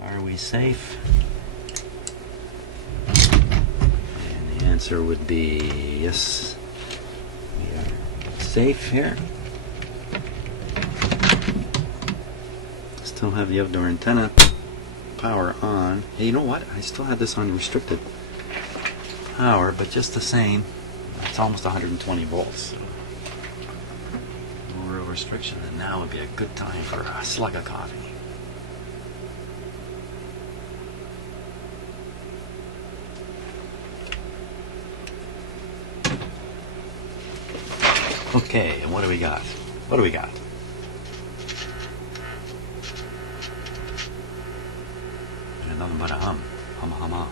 Are we safe? And the answer would be yes. We are safe here. Still have the outdoor antenna power on. Hey, you know what? I still have this on restricted power, but just the same, it's almost 120 volts. No real restriction, and now would be a good time for a slug of coffee. Okay, and what do we got? What do we got? And nothing but a hum. Hum, hum, hum.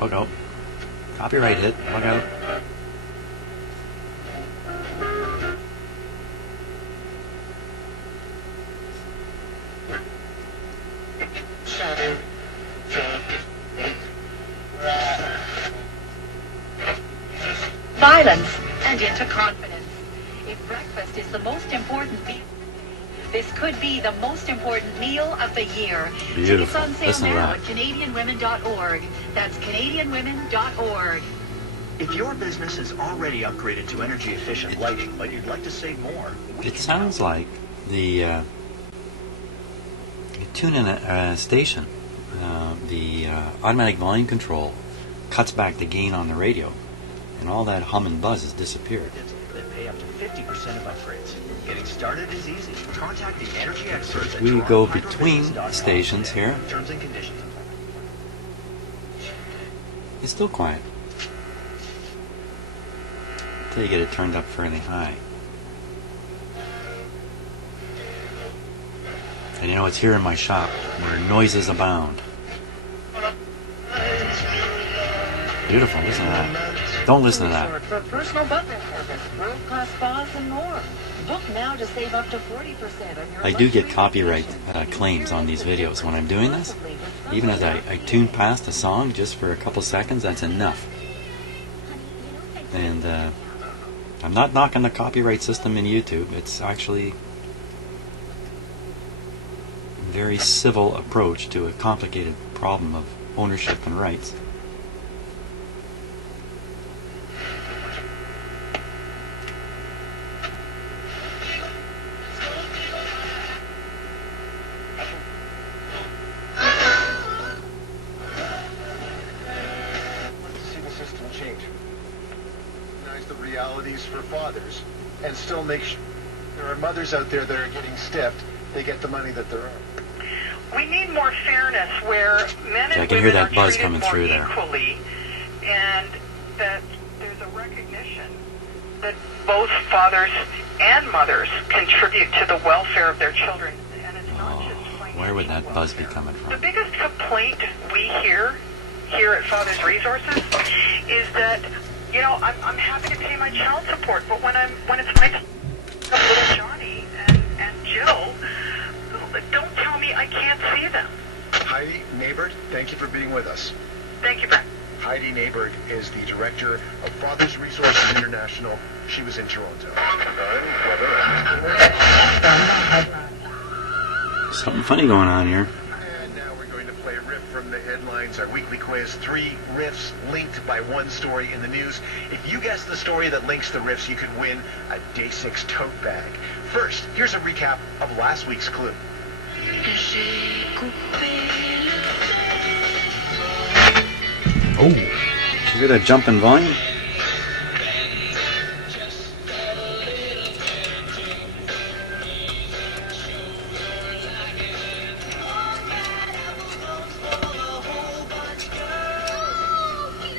Look out. Copyright hit. Look out. Silence and into confidence. If breakfast is the most important meal, this could be the most important meal of the year. Beautiful. Tickets on sale Listen to now that. at CanadianWomen.org. That's CanadianWomen.org. If your business is already upgraded to energy efficient lighting, but you'd like to save more, It sounds like the you tune in a station, the automatic volume control cuts back the gain on the radio, and all that hum and buzz has disappeared. that pay up to 50% of upgrades. Getting started is easy. Contact the energy experts at We go TorontoHydroBusiness.com between stations today. here. Terms and conditions apply. It's still quiet until you get it turned up fairly high. And you know, it's here in my shop where noises abound. Beautiful, listen to that. Don't listen to that. For personal butler service, world-class spas, and more. Book now to save up to 40% on your I do get luxury copyright vacation. claims on these videos when I'm doing this. Even as I tune past a song just for a couple seconds, that's enough. And I'm not knocking the copyright system in YouTube. It's actually a very civil approach to a complicated problem of ownership and rights. See the system change. Recognize the realities for fathers, and still make sure there are mothers out there that are getting stiffed. They get the money that they're earned. We need more fairness where men Yeah, I and can hear women that are buzz treated coming more through there. equally, and that there's a recognition that both fathers and mothers contribute to the welfare of their children, and it's not just financial Where would that buzz be welfare. coming from? The biggest complaint we hear here at Fathers Resources is that, you know, I'm happy to pay my child support, but when it's my little Johnny and Jill, don't tell me I can't see them. Heidi Neighbord, thank you for being with us. Thank you, Brent. Heidi Neighbord is the director of Fathers Resources International. She was in Toronto. Something funny going on here. And now we're going to play a riff from the headlines, our weekly quiz. 3 riffs linked by one story in the news. If you guess the story that links the riffs, you could win a Day 6 tote bag. First, here's a recap of last week's clue. Oh, did you hear that jump in volume?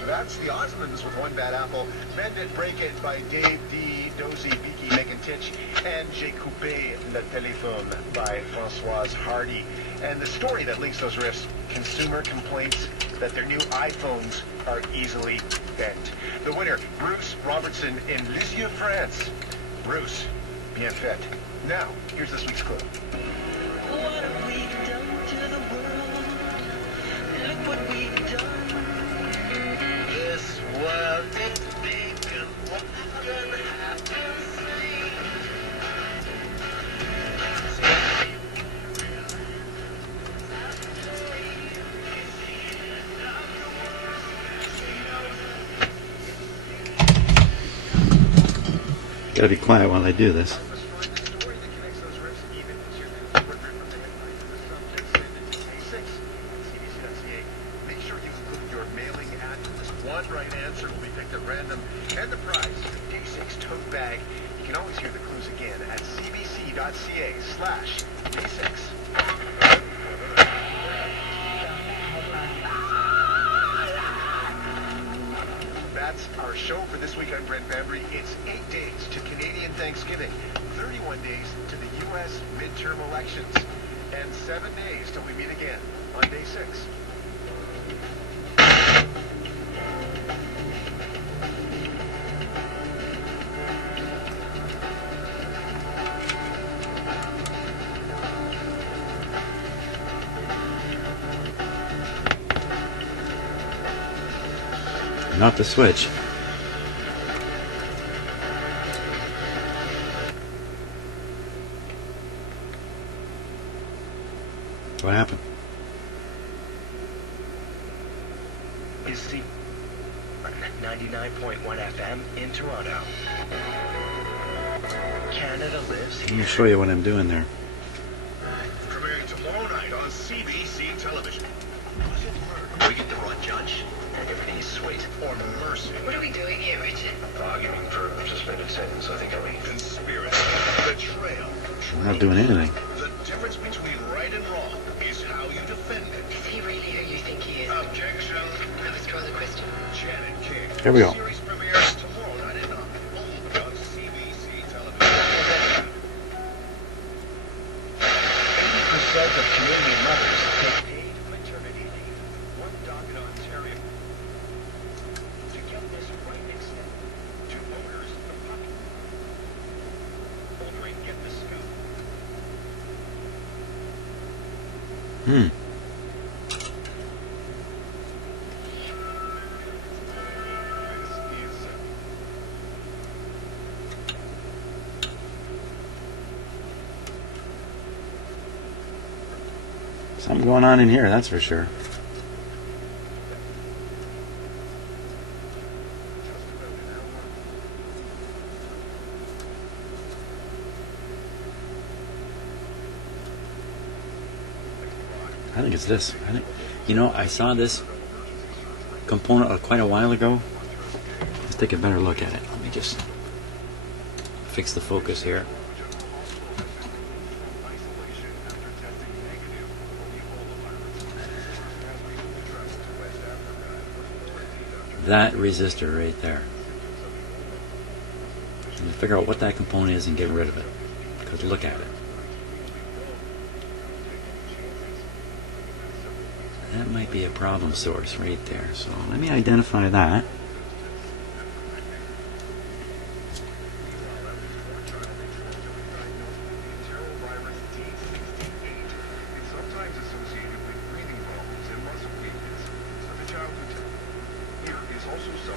That's the Osmonds with One Bad Apple. Bend It, Break It by Dave D, Dozy, Vicky, Megan Titch, and J'ai Coupé Le Téléphone by Françoise Hardy. And the story that links those riffs, consumer complaints that their new iPhones are easily bent. The winner, Bruce Robertson in Lisieux, France. Bruce, Bien fait. Now, here's this week's clue. What have we done to the world? Look what we've done. This world is big and what can happen soon? Gotta be quiet while I do this. Make sure you include your mailing address. One right answer will be picked at random, and the prize, a Day 6 tote bag. You can always hear the clues again at cbc.ca/day6. That's our show for this week. I'm Brent Bambry. It's 8 days to Canadian Thanksgiving, 31 days to the U.S. midterm elections, and 7 days till we meet again on Day 6. Not the switch. What happened? Is C 99.1 FM in Toronto. Canada lives Let me here. show you what I'm doing there. Premiering tomorrow night on CBC television. We get to run judge, and everything is sweet. Or mercy. What are we doing here, Richard? Arguing for a suspended sentence, I think I'll be. Conspiracy. Betrayal. I'm not doing anything. The difference between right and wrong is how you defend it. Is he really who you think he is? Objection. Now let's draw the question. Janet King. Here we go. Series premieres tomorrow night at 9. Only on CBC television. 80% of Canadian mothers take paid maternity leave. One doc in Ontario. To get this right extent, to owners of puppy. Ordering Get the Scoop. Something going on in here, that's for sure. I think it's this. I saw this component quite a while ago. Let's take a better look at it. Let me just fix the focus here. That resistor right there. And figure out what that component is and get rid of it. Because look at it. That might be a problem source right there. So let me identify that.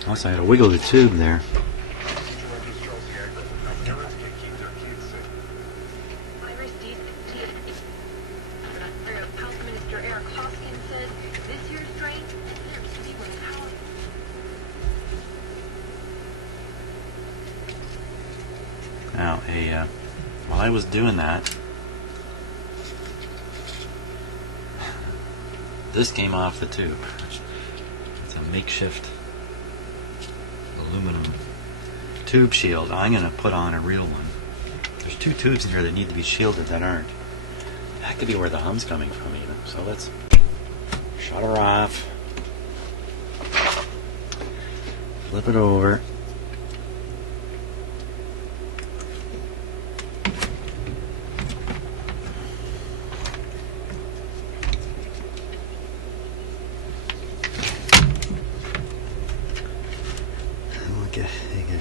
Also, I had to wiggle the tube there. Irish Health Minister Eric Hoskins says this year's strain appears to be more powerful. Now, while I was doing that, this came off the tube. It's a makeshift aluminum tube shield. I'm going to put on a real one. There's two tubes in here that need to be shielded that aren't. That could be where the hum's coming from even. So let's shut her off. Flip it over.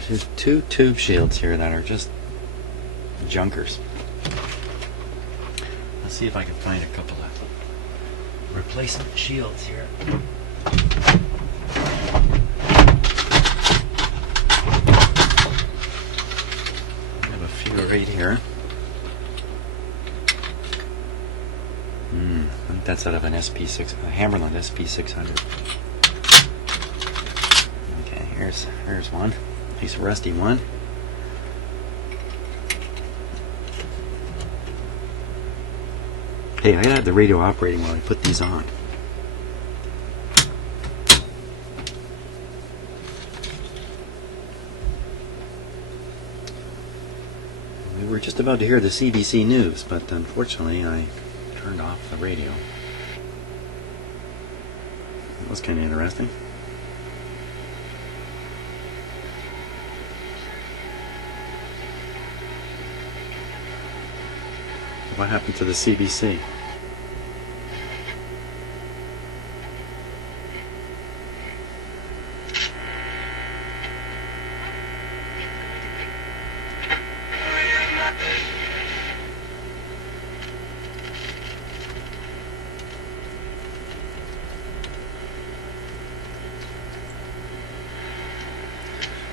There's two tube shields here that are just junkers. Let's see if I can find a couple of replacement shields here. I have a few right here. I think that's out of an SP6, a Hammerland SP600. Okay, here's one. Nice rusty one. Hey, I gotta have the radio operating while I put these on. We were just about to hear the CBC news, but unfortunately I turned off the radio. That was kind of interesting. What happened to the CBC?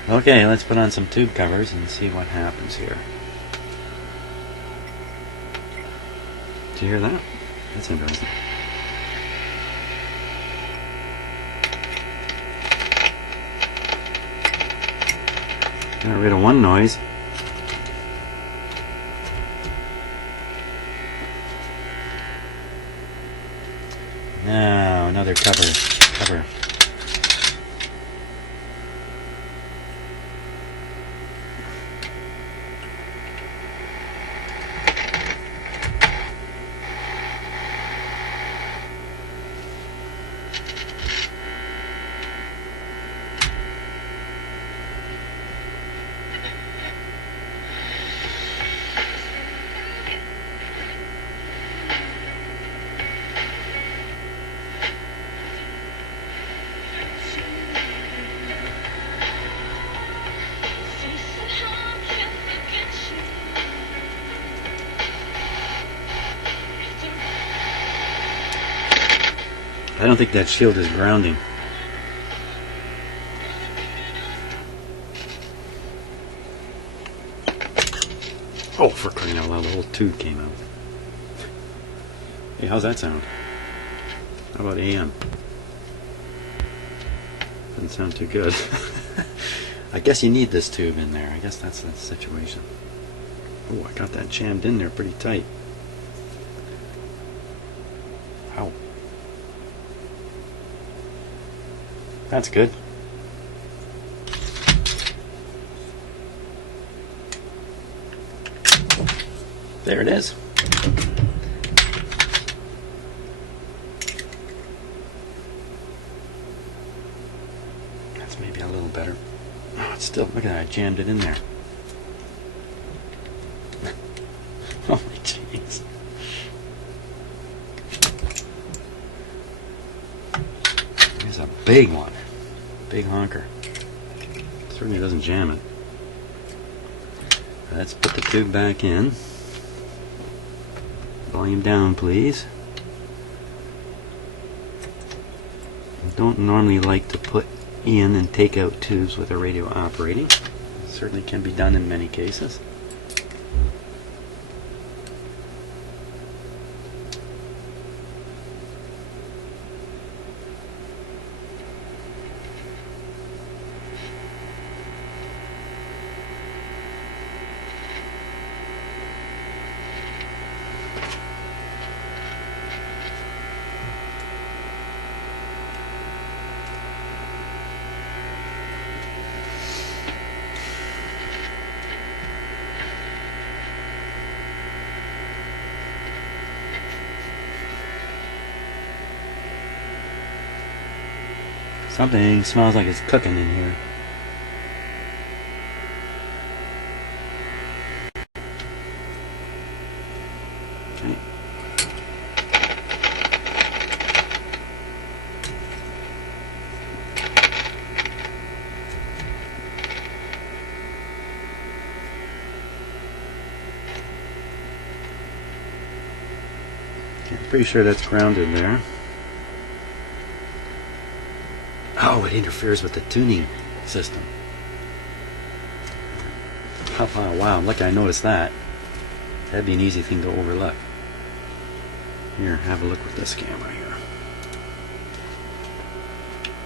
Okay, let's put on some tube covers and see what happens here. Did you hear that? That's interesting. Got rid of one noise. Now another cover. I don't think that shield is grounding. Oh, for crying out loud, the whole tube came out. Hey, how's that sound? How about AM? Doesn't sound too good. I guess you need this tube in there. I guess that's the situation. Oh, I got that jammed in there pretty tight. Ow. That's good. There it is. That's maybe a little better. Oh, it's still, look at that, I jammed it in there. Oh my jeez. There's a big one. Big honker. Certainly doesn't jam it. Let's put the tube back in. Volume down, please. I don't normally like to put in and take out tubes with a radio operating. It certainly can be done in many cases. Something smells like it's cooking in here. Okay. Pretty sure that's grounded there. Oh, it interferes with the tuning system. Wow, I'm lucky I noticed that. That'd be an easy thing to overlook. Here, have a look with this camera here.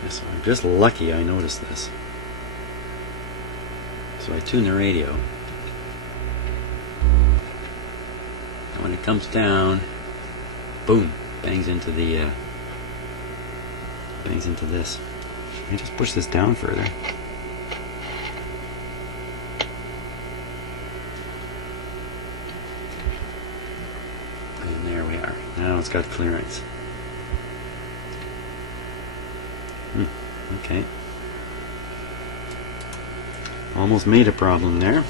Yes, I'm just lucky I noticed this. So I tune the radio. And when it comes down, boom, bangs into the bangs into this. Let me just push this down further. And there we are. Now it's got clearance. Okay. Almost made a problem there.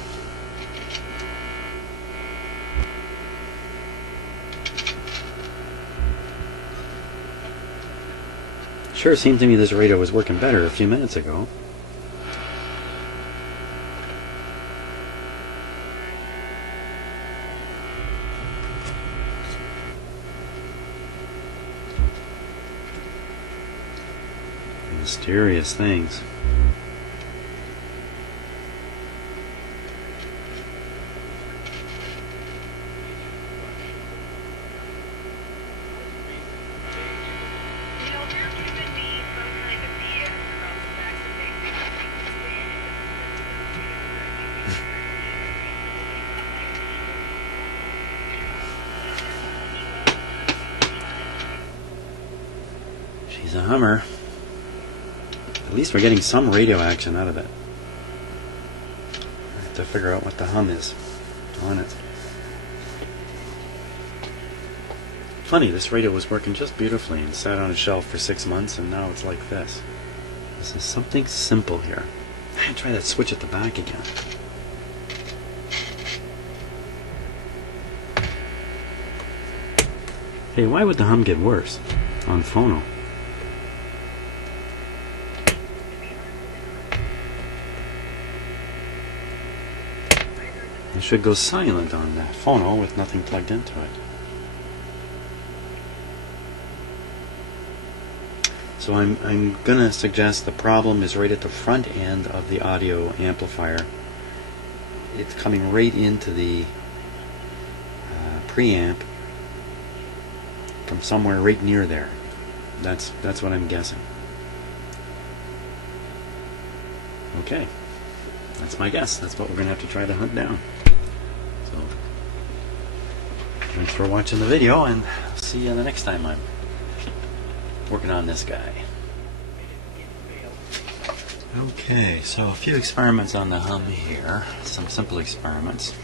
Sure seemed to me this radio was working better a few minutes ago. Mysterious things. She's a Hummer. At least we're getting some radio action out of it. I have to figure out what the hum is on it. Funny, this radio was working just beautifully and sat on a shelf for 6 months, and now it's like this. This is something simple here. Try that switch at the back again. Hey, why would the hum get worse on phono? It should go silent on that phono with nothing plugged into it. So I'm gonna suggest the problem is right at the front end of the audio amplifier. It's coming right into the preamp from somewhere right near there. That's what I'm guessing. Okay, that's my guess. That's what we're gonna have to try to hunt down. So, thanks for watching the video, and I'll see you the next time I'm working on this guy. Okay, so a few experiments on the hum here. Some simple experiments.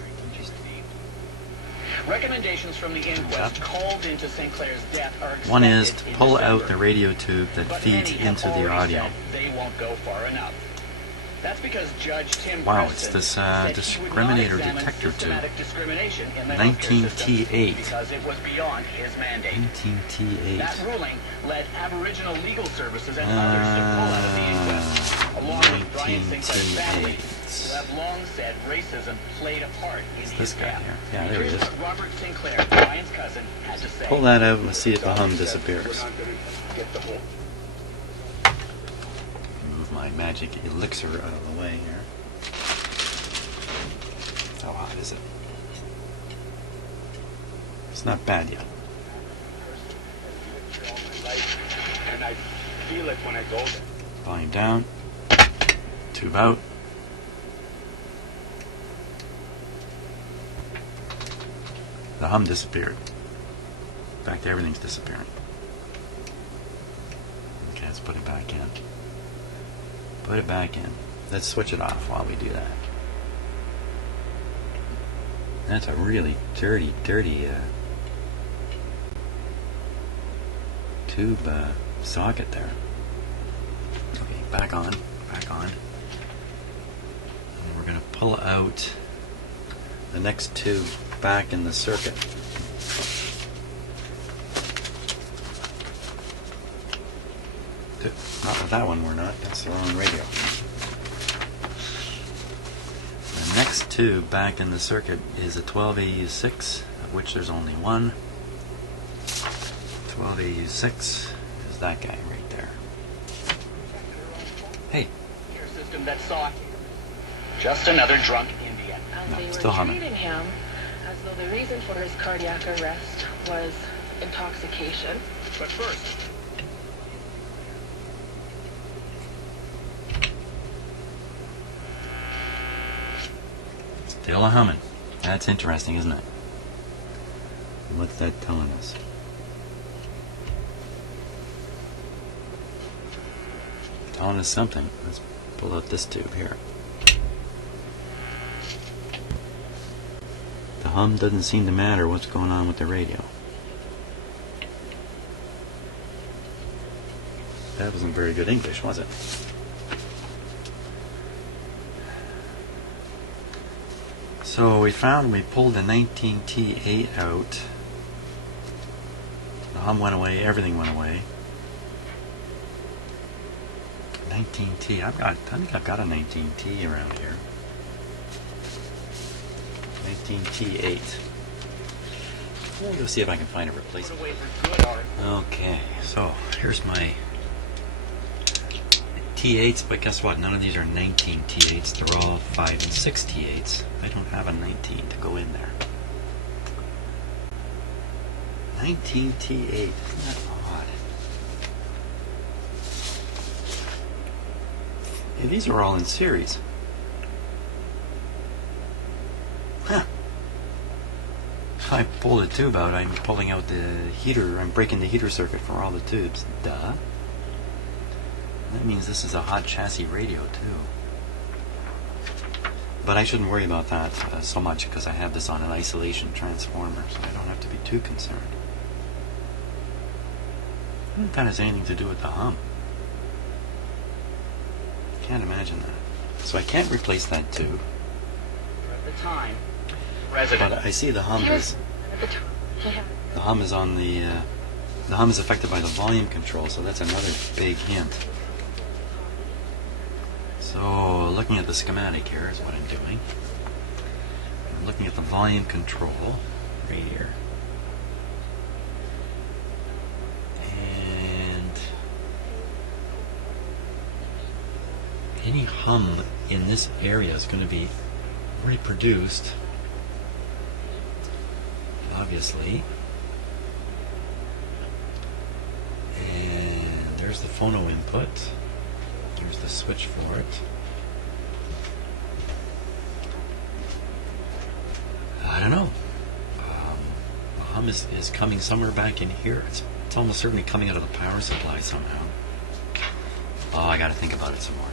Recommendations from the inquest called into St. Clair's death are One is to expected in pull out December, the radio tube that but feeds many have into the already audio. said they won't go far enough. That's because Judge Tim Wow, Preston it's this said he would not discriminator examine detector tube. systematic discrimination in the healthcare system 19T8. because it was beyond his mandate. 19T8. That ruling led Aboriginal legal services and others to pull out of the inquest, along with Brian Sinclair's family, who have long said racism played a part in It's his this guy death. here. Yeah, there he Here's is. what Robert Sinclair, Brian's cousin, had to say. Pull that out and see if the hum disappears. Move my magic elixir out of the way here. How hot is it? It's not bad yet. And I feel it when I go there. Volume down. Tube out. The hum disappeared. In fact, everything's disappearing. Okay, let's put it back in. Put it back in. Let's switch it off while we do that. That's a really dirty tube socket there. Okay, back on. And we're going to pull out the next tube back in the circuit. Not with that one, we're not. That's the wrong radio. The next tube back in the circuit is a 12AU6, of which there's only one. Y826 is that guy right there. Hey, Care system that saw him. Just another drunk Indian. And No, they still were humming. treating him as though the reason for his cardiac arrest was intoxication. But first, still a humming. That's interesting, isn't it? What's that telling us? Telling us something. Let's pull out this tube here. The hum doesn't seem to matter what's going on with the radio. That wasn't very good English, was it? So we pulled the 19T8 out. The hum went away, everything went away. 19T, I think I've got a 19T around here. 19T8. We'll go see if I can find a replacement. Put away for good art. Okay, so here's my T8s, but guess what? None of these are 19 T8s. They're all 5 and 6 T8s. I don't have a 19 to go in there. 19 T8. Isn't that odd? Yeah, these are all in series. Huh. If I pull the tube out, I'm pulling out the heater. I'm breaking the heater circuit for all the tubes. Duh. That means this is a hot chassis radio too. But I shouldn't worry about that so much because I have this on an isolation transformer, so I don't have to be too concerned. I don't think that has anything to do with the hum. Can't imagine that. So I can't replace that tube. At the time, resident. But I see the hum Here's is at the time he had the hum is on the hum is affected by the volume control, so that's another big hint. So looking at the schematic here is what I'm doing. I'm looking at the volume control right here. And any hum in this area is going to be reproduced, obviously. And there's the phono input. Here's the switch for it. I don't know. The hum is coming somewhere back in here. It's almost certainly coming out of the power supply somehow. Oh, I gotta think about it some more.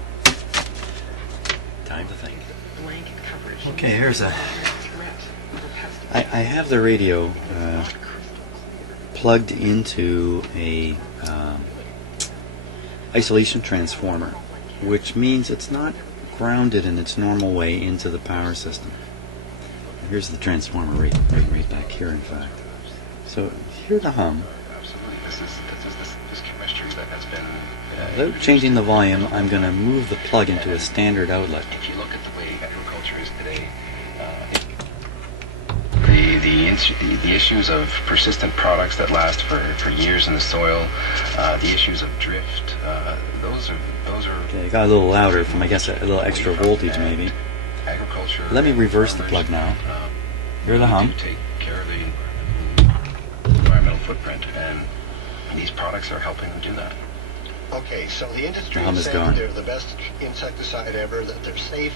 Time to think. Blank coverage. Okay, here's a... Threat of a pesticide. I have the radio plugged into a isolation transformer, which means it's not grounded in its normal way into the power system. Here's the transformer right back here, in fact. So hear the hum. absolutely, this is chemistry that has been. Without changing the volume, I'm going to move the plug into a standard outlet. If you look at the way agriculture is today, the issues of persistent products that last for years in the soil, the issues of drift, those are Okay, it got a little louder from, I guess, a little extra voltage maybe. agriculture. Let me reverse the plug now. Hear the hum. To take care of the environmental footprint, and these products are helping them do that. Okay, so the industry The hum is is saying gone. they're the best insecticide ever, that they're safe.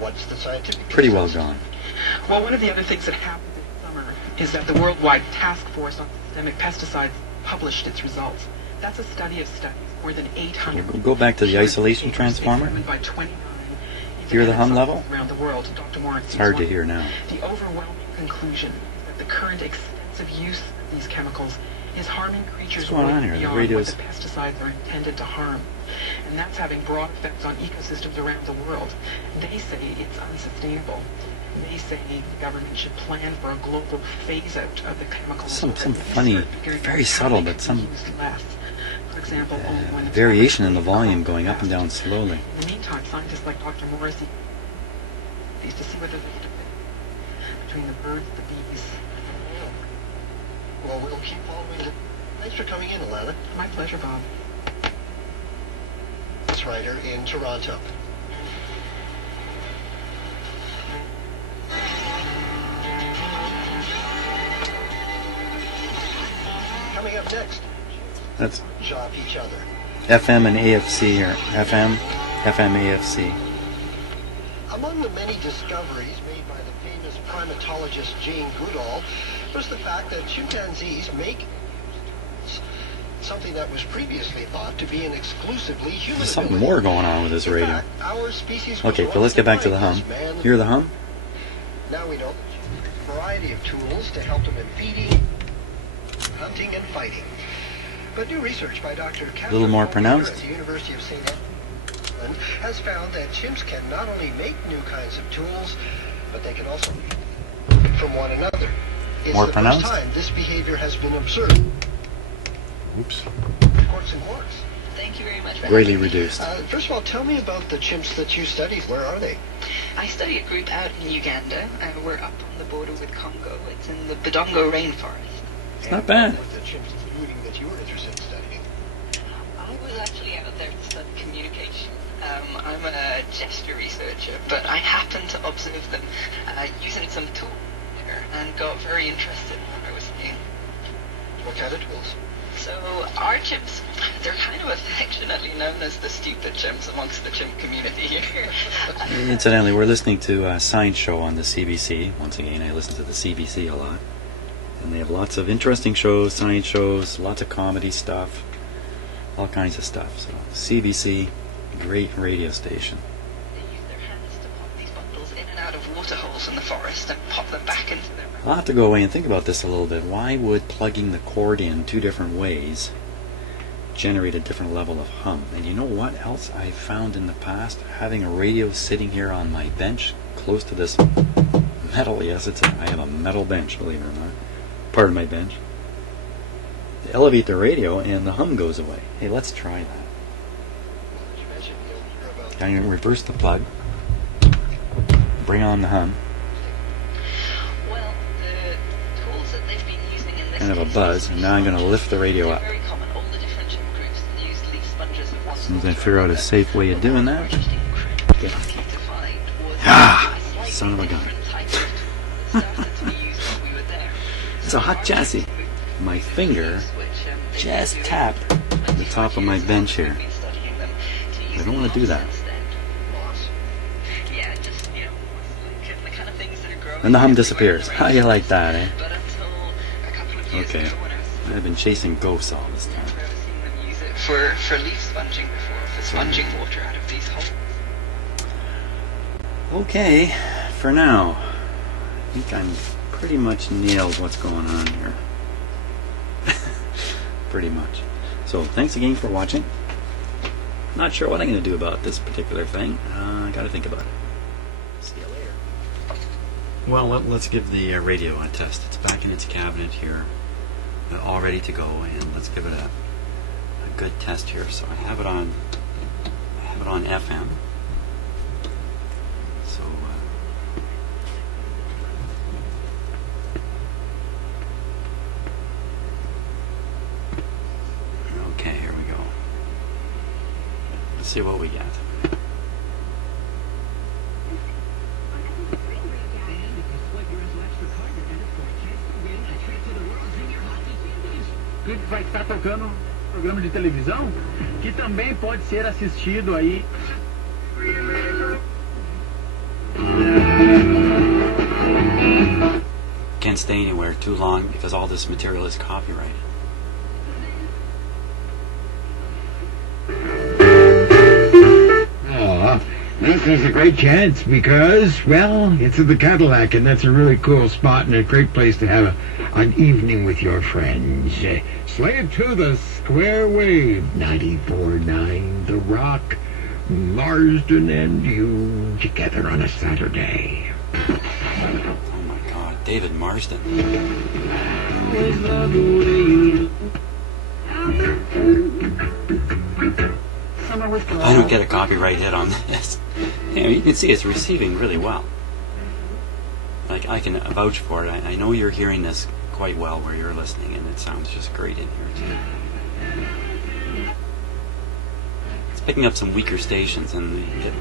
What's the scientific Pretty well consensus? gone. Well, one of the other things that happened this summer is that the Worldwide Task Force on Systemic Pesticides published its results. That's a study of studies, more than 800. We'll go back to the isolation transformer. Examined by 29 Hear the hum independent level? scientists around the world. Dr. Morris It's is hard to one. hear now. The overwhelming conclusion is that the current extensive use of these chemicals is harming creatures What's going way on here? The beyond radio's- what the pesticides are intended to harm. And that's having broad effects on ecosystems around the world. They say it's unsustainable. They say the government should plan for a global phase-out of the chemicals. Some so that funny, these are very how subtle, they but can some be used less. For example, only when it's variation in the commercially volume going up and down fast. slowly. In the meantime, scientists like Dr. Morrissey used to see whether there's a difference between the birds, the bees, and the whale. Well, we'll keep following it. Thanks for coming in, Alana. My pleasure, Bob. This writer in Toronto. Coming up next, That's shop each other. FM and AFC here. FM, AFC. Among the many discoveries made by the famous primatologist Jane Goodall was the fact that chimpanzees make something that was previously thought to be an exclusively human There's something ability. more going on with this In radio. fact, our species was Okay, once so let's get back to the defined hum. as man- Hear the hum? Now we know a variety of tools to help them in feeding, hunting, and fighting. But new research by Dr. Catherine Little more Walker pronounced. at the University of St. Edmund has found that chimps can not only make new kinds of tools, but they can also learn from one another. It's More the pronounced? first time this behavior has been observed. Oops. Quarks and quarks. Thank you very much for Greatly having me. reduced. First of all, tell me about the chimps that you studied. Where are they? I study a group out in Uganda. We're up on the border with Congo. It's in the Budongo rainforest. It's not bad. What the chimps including that you were interested in studying? I was actually out there to study communication. I'm a gesture researcher, but I happened to observe them using some tools there and got very interested in what I was seeing. What kind of tools? So our chimps, they're kind of affectionately known as the stupid chimps amongst the chimp community here. Incidentally, we're listening to a science show on the CBC. Once again, I listen to the CBC a lot. And they have lots of interesting shows, science shows, lots of comedy stuff, all kinds of stuff. So CBC, great radio station. They use their hands to pop these bundles in and out of water holes in the forest and pop them back into their mouth. I'll have to go away and think about this a little bit. Why would plugging the cord in two different ways generate a different level of hum? And you know what else I found in the past? Having a radio sitting here on my bench close to this metal. Yes, I have a metal bench, believe it or not. Part of my bench. Elevate the radio and the hum goes away. Hey, let's try that. You mentioned you're about I'm going to reverse the plug. Bring on the hum. Well, the tools that they've been using in this Kind of a case buzz. And now I'm going to lift the radio they're up. very common. All the different chimp groups that use leaf sponges and As soon as I figure out a safe way of doing that. Ah, son of a gun. It's a hot chassis. My finger just tapped the top of my bench here. I don't want to do that. And the hum disappears. How do you like that, eh? Okay. I've been chasing ghosts all this time. For leaf sponging before, for sponging water out of these holes. Okay, for now, I think I'm pretty much nailed what's going on here. Pretty much. So, thanks again for watching. Not sure what I'm going to do about this particular thing. I got to think about it. See you later. Well, let's give the radio a test. It's back in its cabinet here, all ready to go, and let's give it a good test here. So I have it on FM. So okay, here we go. Let's see what we get. Que vai estar tocando um programa de televisão que também pode ser assistido aí. Can't stay anywhere too long because all this material is copyrighted. Oh, this is a great chance because, well, it's at the Cadillac, and that's a really cool spot and a great place to have an evening with your friends. Slay it to the square wave, 94.9 The Rock, Marsden and you together on a Saturday. Oh my God, David Marsden. I don't get a copyright hit on this. Yeah, you can see it's receiving really well. like I can vouch for it. I know you're hearing this quite well where you're listening, and it sounds just great in here too. It's picking up some weaker stations, and you get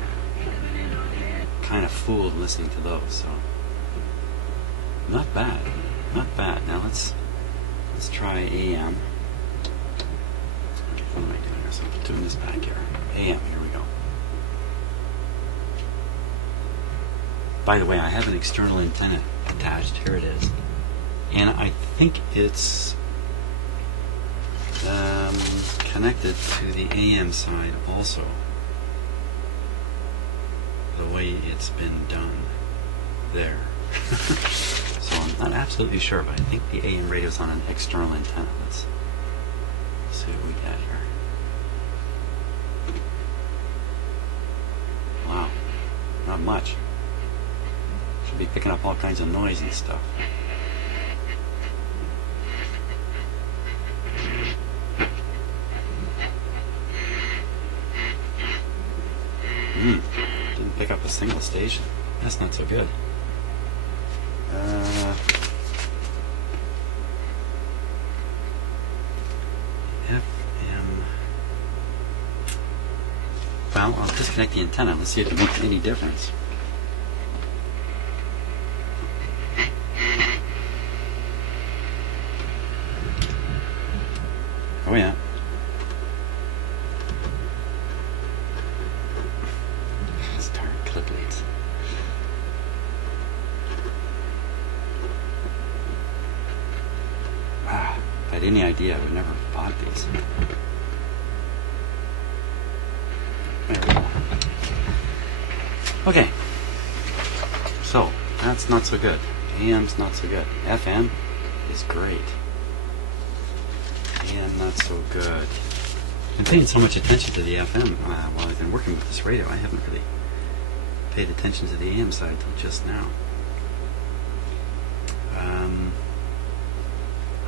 kind of fooled listening to those. So not bad, not bad. Now let's try AM. What am I doing here? So I'm doing this back here. AM. Here we go. By the way, I have an external antenna attached. Here it is. And I think it's connected to the AM side also. The way it's been done there. So I'm not absolutely sure, but I think the AM radio is on an external antenna. Let's see what we got here. Wow, not much. Should be picking up all kinds of noise and stuff. Didn't pick up a single station. That's not so good. FM. Well, I'll disconnect the antenna. Let's see if it makes any difference. Oh yeah. Start clip leads. Wow. If I had any idea, I would never have bought these. There we go. Okay. So, that's not so good. AM's not so good. FM is great. AM not so good. I've been paying so much attention to the FM while I've been working with this radio. I haven't really paid attention to the AM side until just now.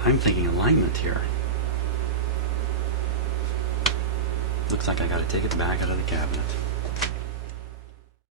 I'm thinking alignment here. Looks like I got to take it back out of the cabinet.